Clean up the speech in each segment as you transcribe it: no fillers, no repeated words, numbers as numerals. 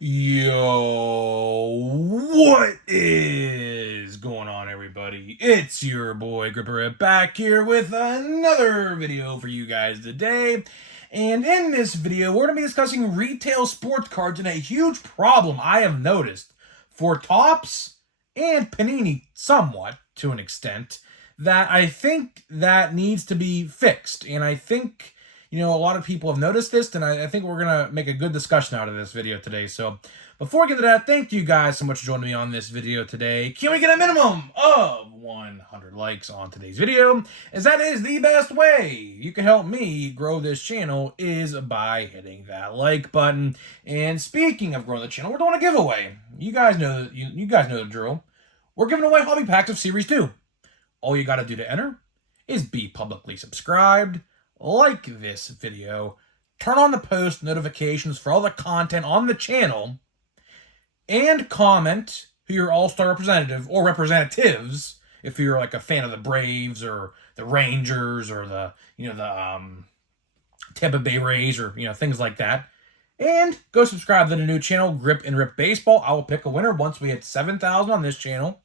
Yo, what is going on, everybody? It's your boy Gripper back here with another video for you guys today. And in this video, we're going to be discussing retail sports cards and a huge problem I have noticed for Topps and Panini, somewhat to an extent, that I think that needs to be fixed. And I think a lot of people have noticed this, and I think we're going to make a good discussion out of this video today. So before we get to that, thank you guys so much for joining me on this video today. Can we get a minimum of 100 likes on today's video? As that is the best way you can help me grow this channel is by hitting that like button. And speaking of growing the channel, we're doing a giveaway. You guys know the drill. We're giving away hobby packs of Series 2. All you got to do to enter is be publicly subscribed, like this video, turn on the post notifications for all the content on the channel, and comment who your all-star representative or representatives, if you're like a fan of the Braves or the Rangers or the Tampa Bay Rays or things like that. And go subscribe to the new channel, Grip and Rip Baseball. I will pick a winner once we hit 7,000 on this channel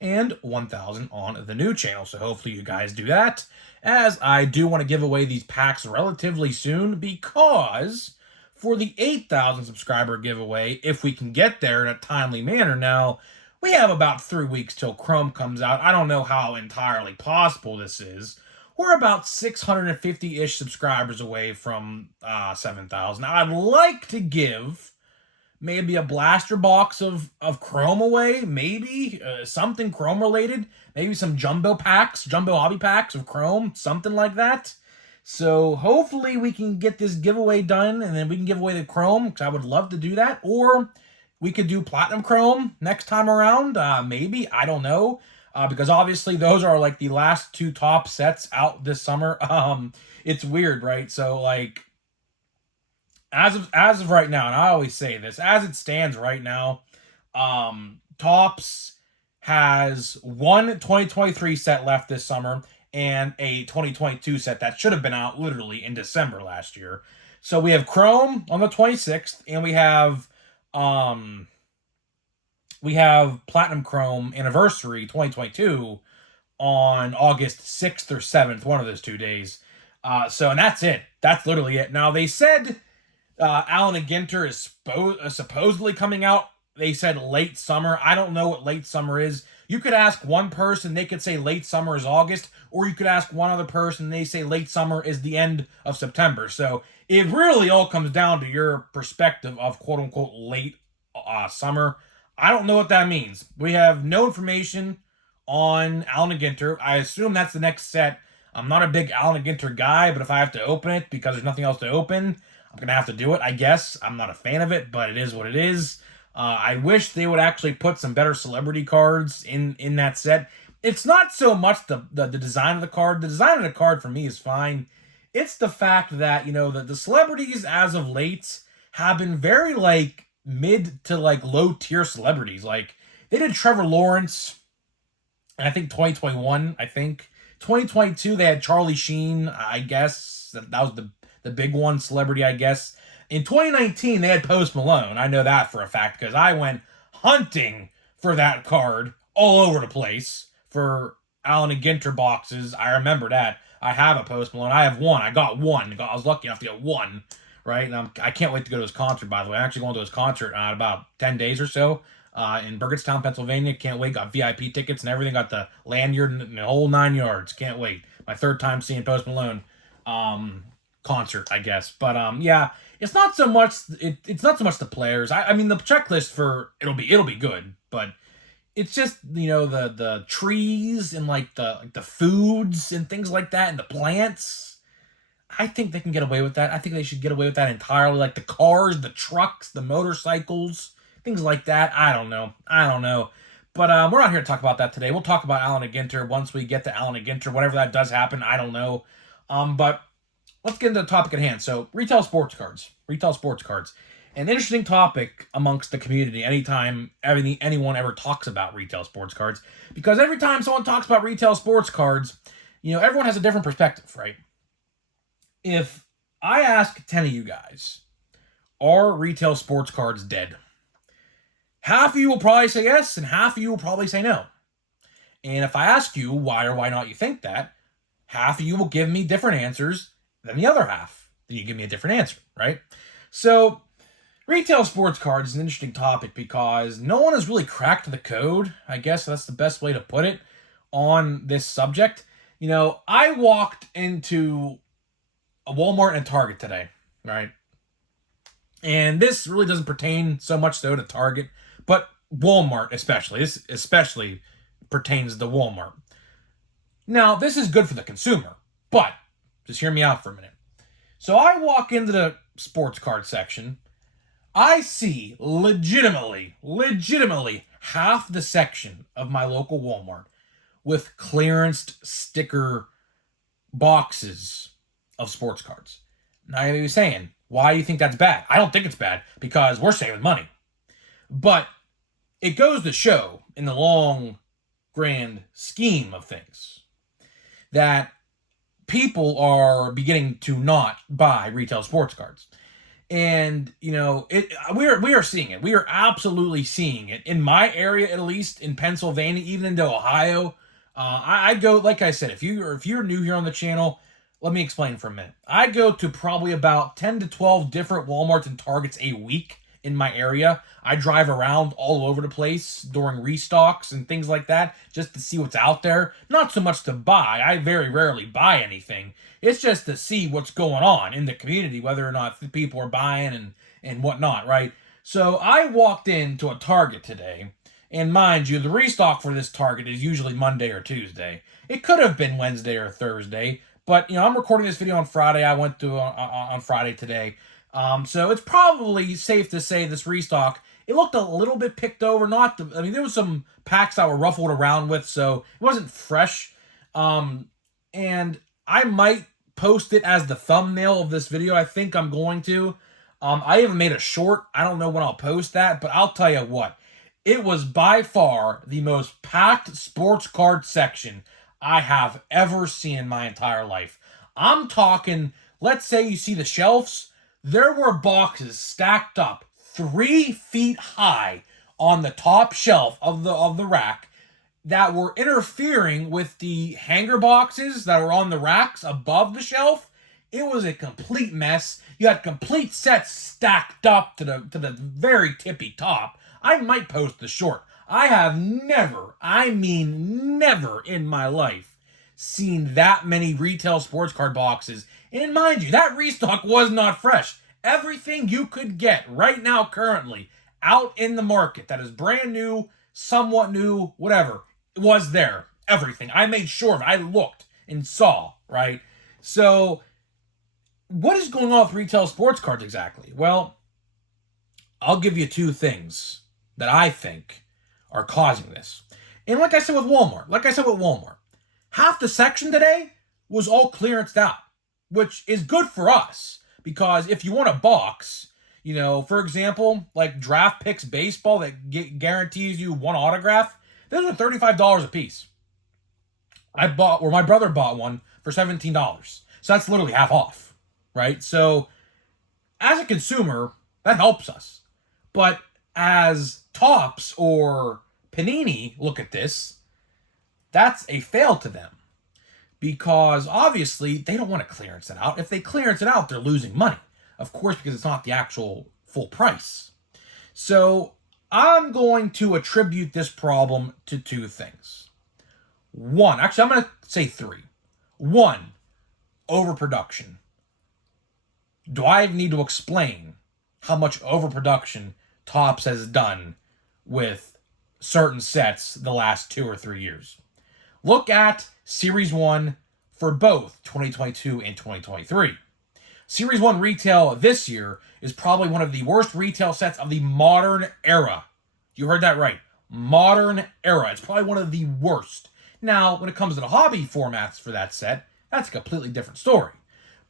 and 1,000 on the new channel. So hopefully you guys do that, as I do want to give away these packs relatively soon, because for the 8,000 subscriber giveaway, if we can get there in a timely manner, now we have about 3 weeks till Chrome comes out. I don't know how entirely possible this is. We're about 650-ish subscribers away from 7,000. I'd like to give maybe a blaster box of Chrome away, maybe something Chrome related, maybe some jumbo hobby packs of Chrome, something like that. So hopefully we can get this giveaway done, and then we can give away the Chrome, because I would love to do that. Or we could do Platinum Chrome next time around, maybe, I don't know. Because obviously those are like the last two top sets out this summer. It's weird, right? So like, as of right now, and I always say this, as it stands right now, Topps has one 2023 set left this summer and a 2022 set that should have been out literally in December last year. So we have Chrome on the 26th, and we have Platinum Chrome Anniversary 2022 on August 6th or 7th, one of those 2 days. And that's it. That's literally it. Now, they said Allen and Ginter is supposedly coming out. They said late summer. I don't know what late summer is. You could ask one person, they could say late summer is August, or you could ask one other person, and they say late summer is the end of September. So it really all comes down to your perspective of quote-unquote late summer. I don't know what that means. We have no information on Allen and Ginter. I assume that's the next set. I'm not a big Allen and Ginter guy, but if I have to open it because there's nothing else to open, I'm going to have to do it, I guess. I'm not a fan of it, but it is what it is. I wish they would actually put some better celebrity cards in that set. It's not so much the design of the card. The design of the card for me is fine. It's the fact that, the celebrities as of late have been very, like, mid to, like, low-tier celebrities. Like, they did Trevor Lawrence, and I think 2021, 2022, they had Charlie Sheen, I guess. That was the big one, celebrity, I guess. In 2019, they had Post Malone. I know that for a fact, because I went hunting for that card all over the place for Allen and Ginter boxes. I remember that. I have a Post Malone. I have one. I got one. I was lucky enough to get one, right? And I can't wait to go to his concert, by the way. I'm actually going to his concert in about 10 days or so in Burgettstown, Pennsylvania. Can't wait. Got VIP tickets and everything. Got the lanyard and the whole 9 yards. Can't wait. My third time seeing Post Malone concert, I guess. But yeah, it's not so much the players. I mean, the checklist for it'll be good, but it's just the trees and like the foods and things like that, and the plants. I think they can get away with that. I think they should get away with that entirely. Like the cars, the trucks, the motorcycles, things like that. I don't know. But we're not here to talk about that today. We'll talk about Allen and Ginter once we get to Allen and Ginter. Whatever that does happen, I don't know. But let's get into the topic at hand. So, retail sports cards. An interesting topic amongst the community anytime anyone ever talks about retail sports cards. Because every time someone talks about retail sports cards, everyone has a different perspective, right? If I ask 10 of you guys, are retail sports cards dead? Half of you will probably say yes, and half of you will probably say no. And if I ask you why or why not you think that, half of you will give me different answers than the other half. Then you give me a different answer, right? So, retail sports cards is an interesting topic because no one has really cracked the code. I guess that's the best way to put it on this subject. I walked into a Walmart and Target today, right? And this really doesn't pertain so much so to Target, but Walmart especially. This especially pertains to Walmart. Now, this is good for the consumer, but just hear me out for a minute. So I walk into the sports card section. I see legitimately half the section of my local Walmart with clearanced sticker boxes of sports cards. Now you're saying, why do you think that's bad? I don't think it's bad because we're saving money. But it goes to show in the long, grand scheme of things that people are beginning to not buy retail sports cards. And we are seeing it. We are absolutely seeing it in my area, at least in Pennsylvania, even into Ohio. I go, like I said, if you're new here on the channel, let me explain for a minute. I go to probably about 10 to 12 different Walmarts and Targets a week in my area. I drive around all over the place during restocks and things like that just to see what's out there. Not so much to buy. I very rarely buy anything. It's just to see what's going on in the community, whether or not people are buying and whatnot, right? So I walked into a Target today, and mind you, the restock for this Target is usually Monday or Tuesday. It could have been Wednesday or Thursday, but I'm recording this video on Friday. I went to on Friday today. So it's probably safe to say this restock, it looked a little bit picked over. There was some packs that were ruffled around with, so it wasn't fresh. And I might post it as the thumbnail of this video. I think I'm going to. I even made a short. I don't know when I'll post that, but I'll tell you what. It was by far the most packed sports card section I have ever seen in my entire life. I'm talking, let's say you see the shelves. There were boxes stacked up 3 feet high on the top shelf of the rack that were interfering with the hanger boxes that were on the racks above the shelf. It was a complete mess. You had complete sets stacked up to the very tippy top. I might post the short. I have never in my life seen that many retail sports card boxes. And mind you, that restock was not fresh. Everything you could get right now currently out in the market that is brand new, somewhat new, whatever, was there. Everything. I made sure of it. I looked and saw, right? So, what is going on with retail sports cards exactly? Well, I'll give you 2 things that I think are causing this. And like I said with Walmart, half the section today was all clearanced out, which is good for us because if you want a box, for example, like Draft Picks Baseball that guarantees you 1 autograph, those are $35 a piece. My brother bought one for $17. So that's literally half off, right? So as a consumer, that helps us. But as Topps or Panini look at this, that's a fail to them. Because obviously they don't want to clearance it out. If they clearance it out, they're losing money. Of course, because it's not the actual full price. So I'm going to attribute this problem to 2 things. 1, actually I'm going to say 3. 1, overproduction. Do I need to explain how much overproduction Topps has done with certain sets the last 2 or 3 years? Look at Series 1 for both 2022 and 2023. Series 1 retail this year is probably one of the worst retail sets of the modern era. You heard that right. Modern era. It's probably one of the worst. Now, when it comes to the hobby formats for that set, that's a completely different story.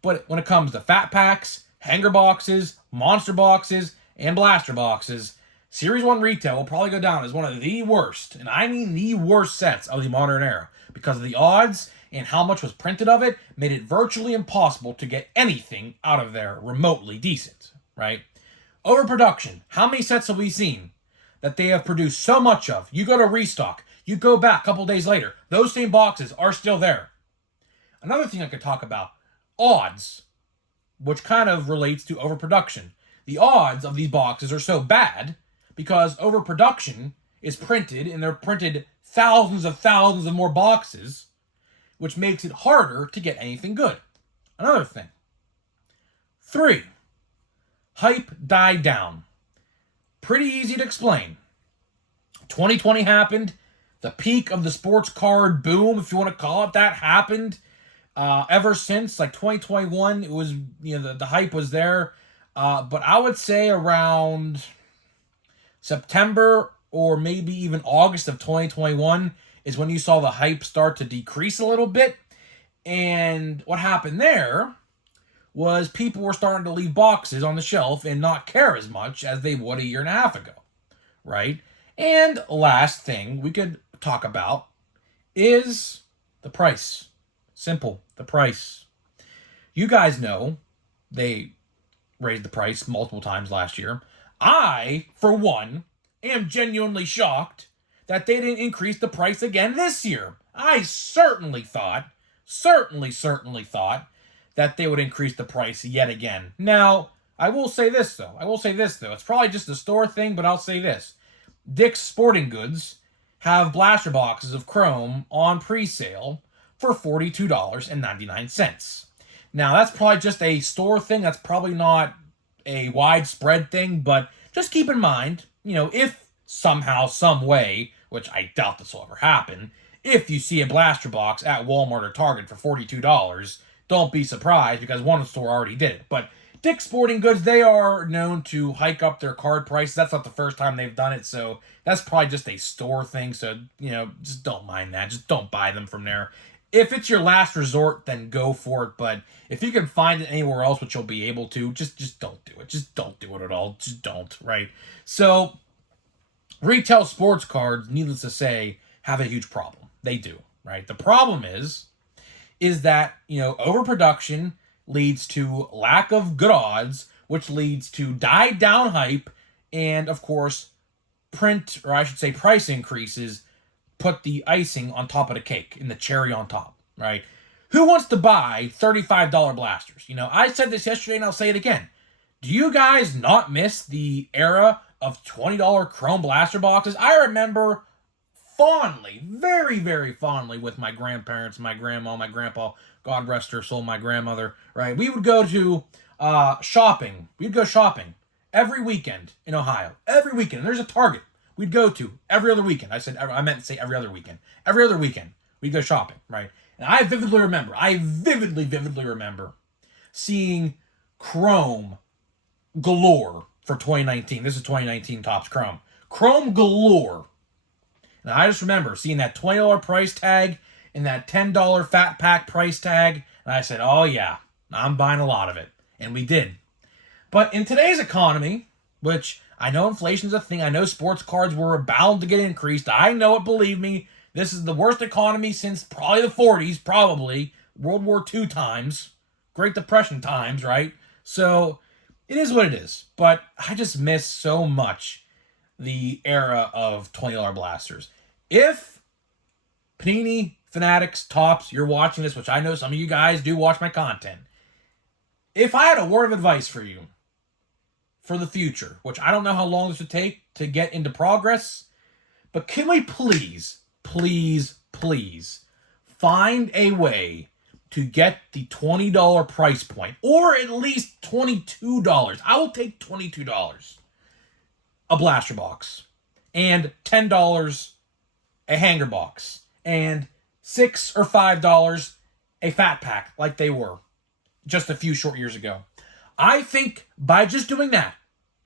But when it comes to fat packs, hanger boxes, monster boxes, and blaster boxes, Series 1 retail will probably go down as one of the worst, and I mean the worst sets of the modern era, because of the odds and how much was printed of it made it virtually impossible to get anything out of there remotely decent, right? Overproduction. How many sets have we seen? that they have produced so much of. You go to restock, you go back a couple days later, those same boxes are still there. Another thing I could talk about, odds, which kind of relates to overproduction. The odds of these boxes are so bad because overproduction is printed, and they're printed thousands of more boxes, which makes it harder to get anything good. Another thing. 3. Hype died down. Pretty easy to explain. 2020 happened. The peak of the sports card boom, if you want to call it that, happened. Ever since, like 2021, it was, the hype was there. But I would say around September or maybe even August of 2021 is when you saw the hype start to decrease a little bit. And what happened there was people were starting to leave boxes on the shelf and not care as much as they would a year and a half ago, right? And last thing we could talk about is the price. Simple, the price. You guys know they raised the price multiple times last year. I, for one, am genuinely shocked that they didn't increase the price again this year. I certainly thought that they would increase the price yet again. Now, I will say this though. It's probably just a store thing, but I'll say this. Dick's Sporting Goods have blaster boxes of Chrome on pre-sale for $42.99. Now, that's probably just a store thing. That's probably not a widespread thing, but just keep in mind, if somehow, some way, which I doubt this will ever happen, if you see a blaster box at Walmart or Target for $42, don't be surprised because one store already did it. But Dick's Sporting Goods, they are known to hike up their card prices. That's not the first time they've done it, so that's probably just a store thing. So, just don't mind that. Just don't buy them from there. If it's your last resort, then go for it. But if you can find it anywhere else, which you'll be able to, just don't do it. Just don't do it at all. Just don't, right? So, retail sports cards, needless to say, have a huge problem. They do, right? The problem is that, overproduction leads to lack of good odds, which leads to died down hype, and of course, price increases put the icing on top of the cake and the cherry on top, right? Who wants to buy $35 blasters? I said this yesterday and I'll say it again. Do you guys not miss the era of $20 Chrome blaster boxes? I remember fondly, very, very fondly with my grandparents, my grandma, my grandpa, God rest her soul, my grandmother, right? We would go to shopping. We'd go shopping every weekend in Ohio. Every weekend. There's a Target we'd go to every other weekend. I meant to say every other weekend. Every other weekend, we'd go shopping, right? And I vividly remember seeing Chrome galore for 2019. This is 2019 Topps Chrome. Chrome galore. And I just remember seeing that $20 price tag and that $10 fat pack price tag. And I said, oh yeah, I'm buying a lot of it. And we did. But in today's economy, which I know inflation's a thing. I know sports cards were bound to get increased. I know it, believe me. This is the worst economy since probably the 40s, probably. World War II times. Great Depression times, right? So, it is what it is. But I just miss so much the era of $20 blasters. If Panini, Fanatics, Topps, you're watching this, which I know some of you guys do watch my content. If I had a word of advice for you for the future, which I don't know how long this would take to get into progress, but can we please find a way to get the $20 price point, or at least $22. I will take $22 a blaster box, and $10 a hanger box, and $6 or $5 a fat pack like they were just a few short years ago. I think by just doing that,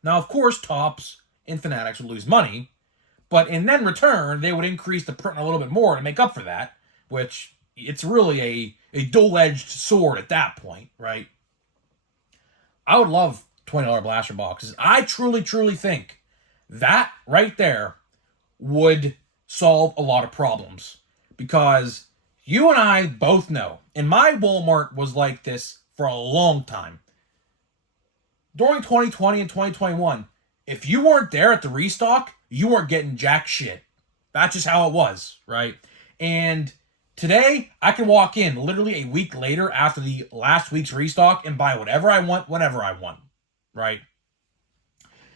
now of course Topps and Fanatics would lose money, but in then return they would increase the print a little bit more to make up for that, which it's really a dual-edged sword at that point, right? I would love $20 blaster boxes. I truly think that right there would solve a lot of problems, because you and I both know, and my Walmart was like this for a long time. During 2020 and 2021, if you weren't there at the restock, you weren't getting jack shit. That's just how it was, right? And today, I can walk in literally a week later after the last week's restock and buy whatever I want, whenever I want, right?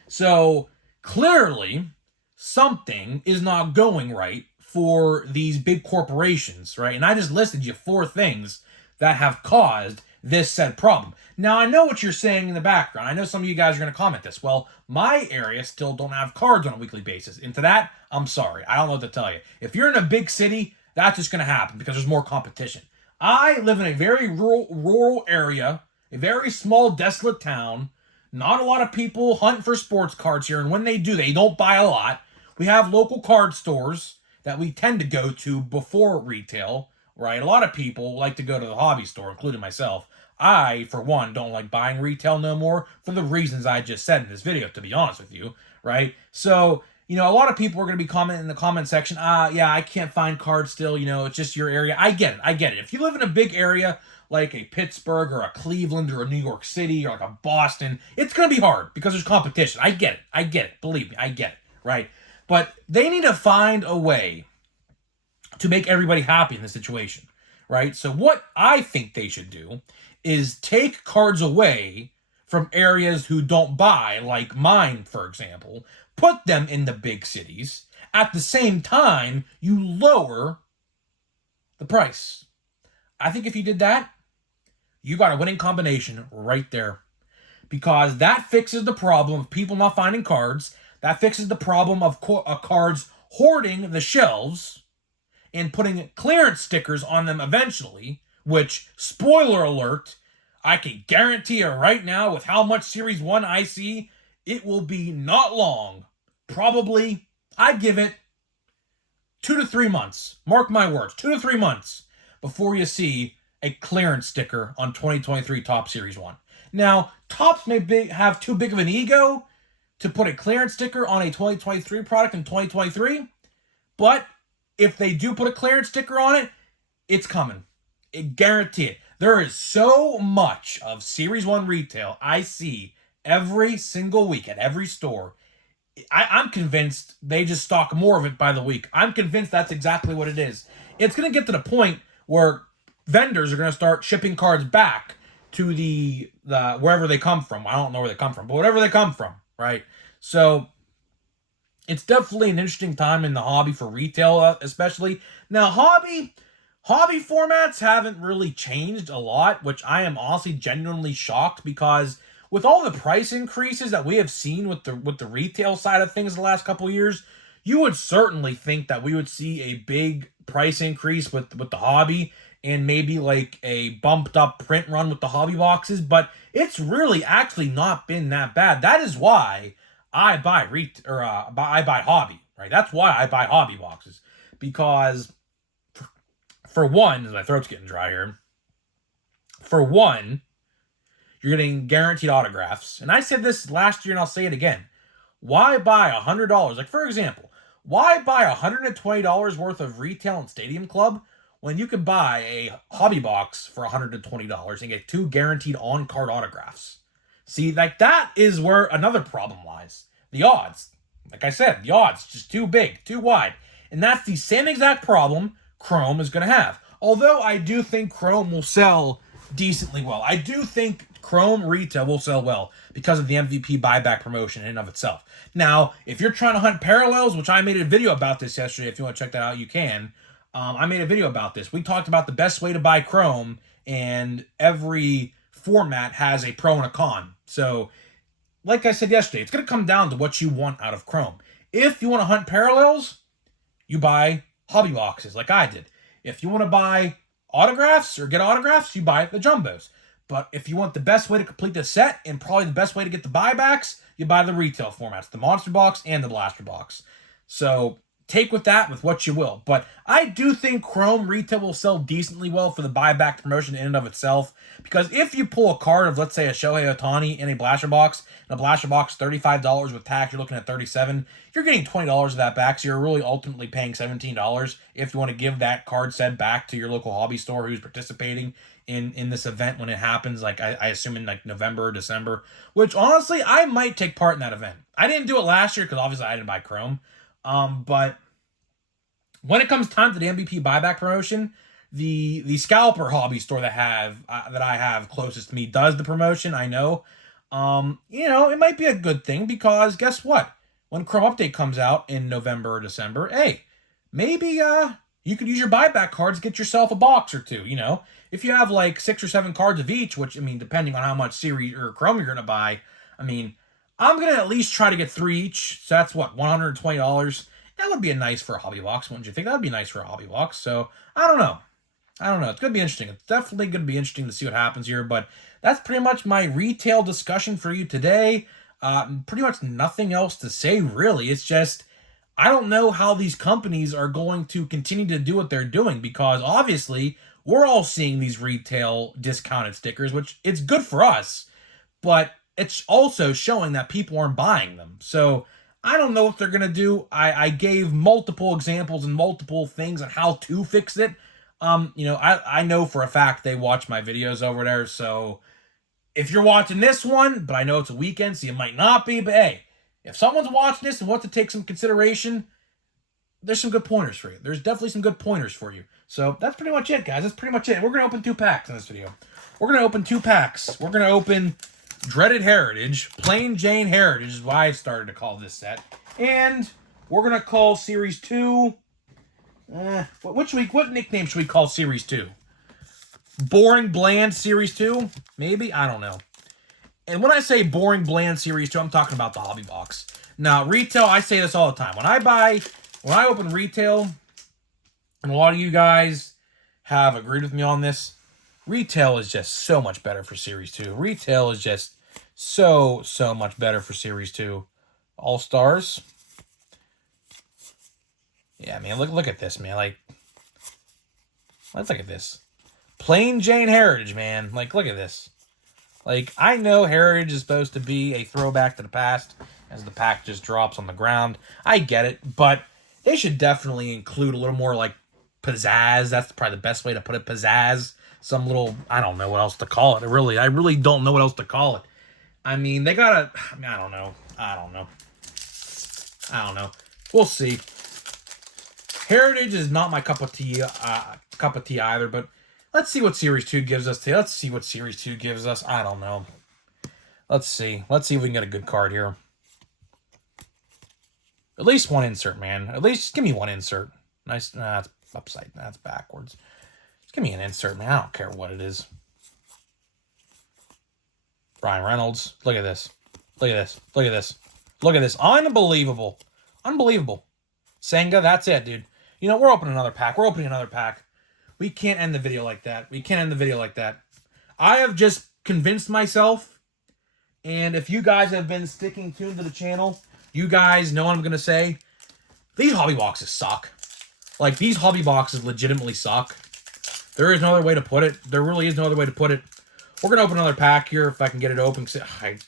So clearly, something is not going right for these big corporations, right? And I just listed you 4 things that have caused this said problem. Now, I know what you're saying in the background. I know some of you guys are going to comment this. Well, my area still don't have cards on a weekly basis. And to that, I'm sorry. I don't know what to tell you. If you're in a big city, that's just going to happen because there's more competition. I live in a very rural area, a very small, desolate town. Not a lot of people hunt for sports cards here, and when they do, they don't buy a lot. We have local card stores that we tend to go to before retail, right? A lot of people like to go to the hobby store, including myself. I, for one, don't like buying retail no more for the reasons I just said in this video, to be honest with you, right? So, a lot of people are going to be commenting in the comment section, yeah, I can't find cards still, it's just your area. I get it. If you live in a big area, like a Pittsburgh or a Cleveland or a New York City or like a Boston, it's going to be hard because there's competition. I get it. Believe me, I get it, right? But they need to find a way to make everybody happy in this situation, right? So what I think they should do is take cards away from areas who don't buy, like mine, for example, put them in the big cities. At the same time, you lower the price. I think if you did that, you got a winning combination right there. Because that fixes the problem of people not finding cards. That fixes the problem of cards hoarding the shelves and putting clearance stickers on them eventually, which, spoiler alert, I can guarantee you right now with how much Series 1 I see, it will be not long. Probably, I'd give it 2 to 3 months. Mark my words, 2 to 3 months before you see a clearance sticker on 2023 Topps Series 1. Now, Topps may have too big of an ego to put a clearance sticker on a 2023 product in 2023, but if they do put a clearance sticker on it, it's coming. Guarantee it. There is so much of Series 1 retail I see every single week at every store. I'm convinced they just stock more of it by the week. I'm convinced that's exactly what it is. It's going to get to the point where vendors are going to start shipping cards back to the wherever they come from. I don't know where they come from, but whatever they come from, right? So it's definitely an interesting time in the hobby for retail, especially. Now, hobby formats haven't really changed a lot, which I am honestly genuinely shocked because with all the price increases that we have seen with the retail side of things the last couple of years, you would certainly think that we would see a big price increase with the hobby and maybe like a bumped up print run with the hobby boxes, but it's really actually not been that bad. That is why I buy I buy hobby, right? That's why I buy hobby boxes, because for one, my throat's getting dry here. For one, you're getting guaranteed autographs. And I said this last year and I'll say it again. Why buy $100? Like, for example, why buy $120 worth of retail and Stadium Club when you could buy a hobby box for $120 and get 2 guaranteed on-card autographs? See, like, that is where another problem lies. The odds. Like I said, the odds just too big, too wide. And that's the same exact problem Chrome is going to have. Although I do think Chrome will sell decently well. I do think Chrome retail will sell well because of the MVP buyback promotion in and of itself. Now, if you're trying to hunt parallels, which I made a video about this yesterday, if you want to check that out, you can. I made a video about this. We talked about the best way to buy Chrome, and every format has a pro and a con. So, like I said yesterday, it's going to come down to what you want out of Chrome. If you want to hunt parallels, you buy hobby boxes like I did. If you want to buy autographs or get autographs, you buy the jumbos. But if you want the best way to complete the set and probably the best way to get the buybacks, you buy the retail formats, the Monster Box and the Blaster Box. So take with that with what you will. But I do think Chrome retail will sell decently well for the buyback promotion in and of itself. Because if you pull a card of, let's say, a Shohei Ohtani in a Blaster Box, and a Blaster Box $35 with tax, you're looking at $37, you're getting $20 of that back, so you're really ultimately paying $17 if you want to give that card set back to your local hobby store who's participating in this event when it happens. Like I assume in like November or December, which honestly I might take part in that event. I didn't do it last year because obviously I didn't buy Chrome. But when it comes time to the MVP buyback promotion, the scalper hobby store that I have closest to me does the promotion. I know. It might be a good thing because guess what? When Chrome Update comes out in November or December, hey, maybe you could use your buyback cards to get yourself a box or two. If you have like 6 or 7 cards of each, which I mean, depending on how much series or Chrome you're gonna buy, I mean, I'm gonna at least try to get 3 each. So that's what, $120. That would be nice for a hobby box, wouldn't you think? That would be nice for a hobby box. So I don't know. It's gonna be interesting. It's definitely gonna be interesting to see what happens here. But that's pretty much my retail discussion for you today. Pretty much nothing else to say, really. It's just I don't know how these companies are going to continue to do what they're doing because obviously we're all seeing these retail discounted stickers, which it's good for us, but it's also showing that people aren't buying them. So I don't know what they're going to do. I gave multiple examples and multiple things on how to fix it. I know for a fact they watch my videos over there, so if you're watching this one, but I know it's a weekend, so you might not be, but hey, if someone's watching this and wants to take some consideration, there's some good pointers for you. There's definitely some good pointers for you. So that's pretty much it, guys. That's pretty much it. We're going to open 2 packs in this video. We're going to open 2 packs. We're going to open Dreaded Heritage. Plain Jane Heritage is why I've started to call this set. And we're going to call Series 2... what nickname should we call Series 2? Boring Bland Series 2? Maybe? I don't know. And when I say Boring Bland Series 2, I'm talking about the hobby box. Now, retail, I say this all the time. When I open retail, and a lot of you guys have agreed with me on this, retail is just so much better for Series 2. Retail is just so much better for Series 2. All-Stars. Yeah, man, look at this, man. Like, let's look at this. Plain Jane Heritage, man. Like, look at this. Like, I know Heritage is supposed to be a throwback to the past as the pack just drops on the ground. I get it, but they should definitely include a little more, like, pizzazz. That's probably the best way to put it, pizzazz. Some little, I don't know what else to call it. I really don't know what else to call it. I mean, they gotta, I don't know. We'll see. Heritage is not my cup of tea either, but let's see what Series 2 gives us. Let's see what Series 2 gives us. I don't know. Let's see. Let's see if we can get a good card here. At least one insert, man. At least just give me one insert. Nice. That's upside. That's backwards. Just give me an insert, man. I don't care what it is. Ryan Reynolds. Look at this. Look at this. Look at this. Look at this. Unbelievable. Unbelievable. Senga, that's it, dude. We're opening another pack. We're opening another pack. We can't end the video like that. We can't end the video like that. I have just convinced myself, and if you guys have been sticking tuned to the channel, you guys know what I'm going to say. These hobby boxes suck. Like, these hobby boxes legitimately suck. There is no other way to put it. There really is no other way to put it. We're going to open another pack here if I can get it open. I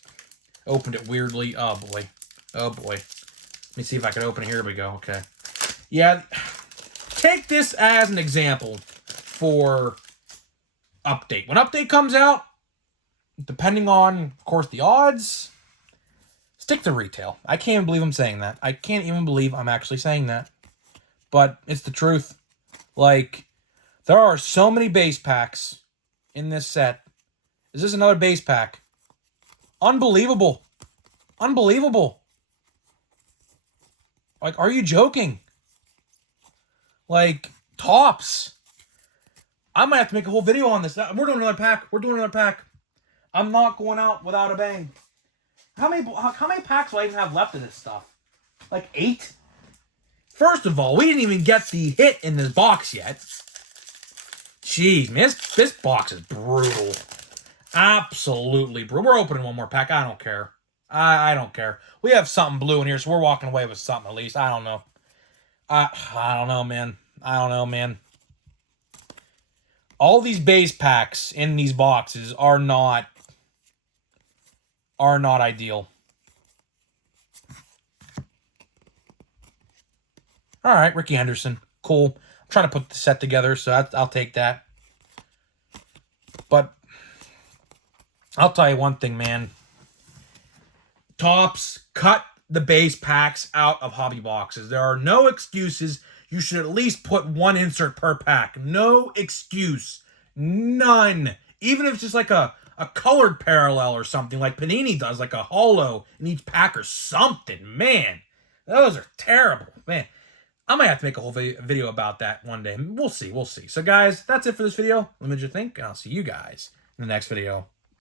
opened it weirdly. Oh, boy. Oh, boy. Let me see if I can open it. Here we go. Okay. Yeah. Take this as an example for Update. When Update comes out, depending on, of course, the odds, stick to retail. I can't even believe I'm saying that. I can't even believe I'm actually saying that. But it's the truth. Like, there are so many base packs in this set. Is this another base pack? Unbelievable. Unbelievable. Like, are you joking? Like, tops. I might have to make a whole video on this. We're doing another pack. We're doing another pack. I'm not going out without a bang. How many packs do I even have left of this stuff? Like 8? First of all, we didn't even get the hit in this box yet. Jeez, man, this box is brutal. Absolutely brutal. We're opening one more pack. I don't care. I don't care. We have something blue in here, so we're walking away with something at least. I don't know. I don't know, man. I don't know, man. All these base packs in these boxes are not ideal. All right, Ricky Henderson. Cool. I'm trying to put the set together, so I'll take that. I'll tell you one thing, man. Topps, cut the base packs out of hobby boxes. There are no excuses. You should at least put one insert per pack. No excuse. None. Even if it's just like a colored parallel or something like Panini does, like a holo in each pack or something. Man, those are terrible. Man, I might have to make a whole video about that one day. We'll see. We'll see. So, guys, that's it for this video. Let me know what you think, and I'll see you guys in the next video.